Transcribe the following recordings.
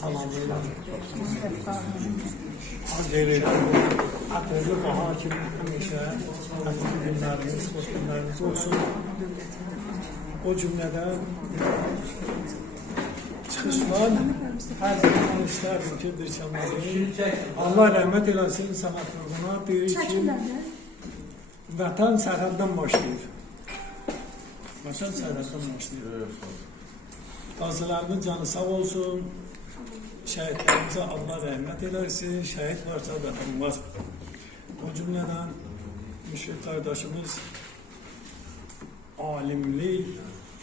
salamlayıram. Azeriyle hatırlı bahar kimi həmişə tətil günlərimiz, xoş günlərimiz olsun. O cümlədən çıxışlar hər zaman istərdim ki, Dirçənlərin Allah rəhmət eləsin sənətlərına deyir ki, vətən sərhəddən başlayır. Vətən sərhəddən başlayır. Qazilərinin canı sağ olsun, şəhidlərimizə Allah rəhmət eləsin, şəhid varsa vətən var. O cümlədən Müşfiq qardaşımız alimlik,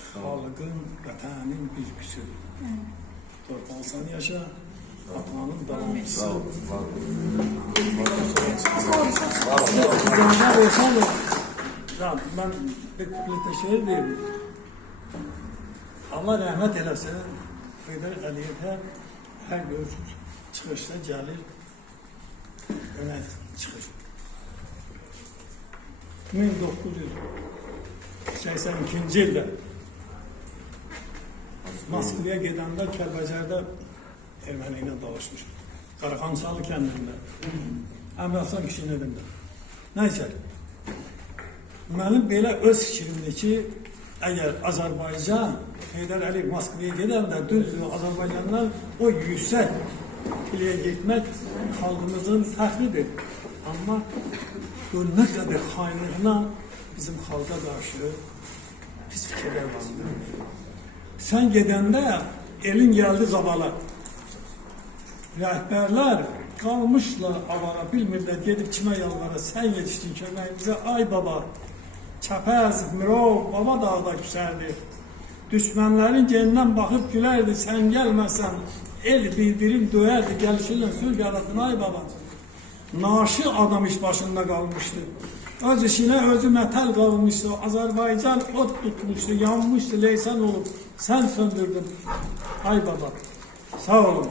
xalqın, vətənin bilgisi. Torpaqsan yaşa, vatanın davamcısı. Ben bir kuplete şehir deyim. Allah rəhmət eləsin, Heydər Əliyev hər görüşür, çıxışda gəlir, önə çıxır. 1982-ci ildə Moskvaya gedəndə Kəlbəcərdə erməni ilə dalaşmış. Qaraxansalı kəndində. Əmraslan kişinin evində. Nəysə, mənim belə öz fikrimdir ki, əgər Azərbaycan, Heydər Əliyev Moskvaya gedəndə düzdür, Azərbaycandan o yüksək piliyə getmək xalqımızın fəxridir. Amma bu nə qədər xainliklə bizim xalqa qarşı pis fikirlər vardır. Sən gedəndə elin gəldi zabala. Rəhbərlər qalmışlar avara, bilmirlər gedib kimə yalvara, sən yetişdin köməyimizə, ay baba, Çəpəz, Mirov, baba dağda küsərdi. Düşmənlərin genindən baxıb gülərdi, sən gəlməsən, el bildirim döyərdi, gəlişinlə sür yaratın, ay baba. Naşı adam iş başında qalmışdı. Öz işinə özü mətəl qalmışdı. Azərbaycan ot tutmuşdu, yanmışdı, leysan olub. Sən söndürdün. Ay baba, sağ olun.